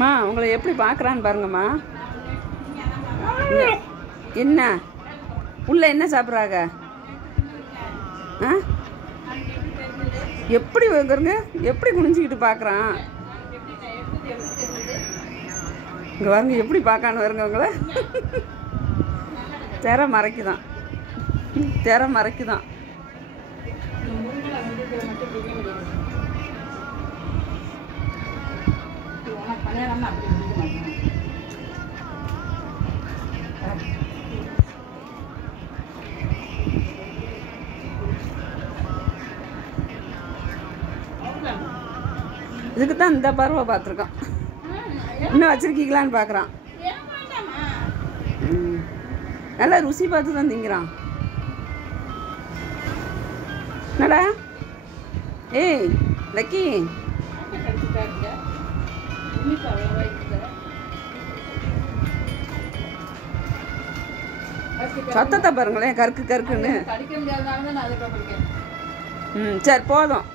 மா உங்களை எப்படி பார்க்குறான்னு பாருங்கம்மா. என்ன உள்ள என்ன சாப்பிட்றாங்க? ஆ எப்படி வைக்கிறங்க? எப்படி குனிஞ்சிக்கிட்டு பார்க்குறான்? இங்கே பாருங்க எப்படி பார்க்கான்னு வருங்க உங்களை. திரை மறைக்குதான், திரை மறைக்குதான். இதுக்கு தான் இந்த பருவை பார்த்துருக்கோம். இன்னும் வச்சிருக்கீங்களான்னு பார்க்குறான். நல்லா ருசி பார்த்து தான் திங்கிறான். என்னடா ஏய் லக்கி, சத்தத்தை பாருங்களேன், கருக்கு கருக்குன்னு. சரி போதும்.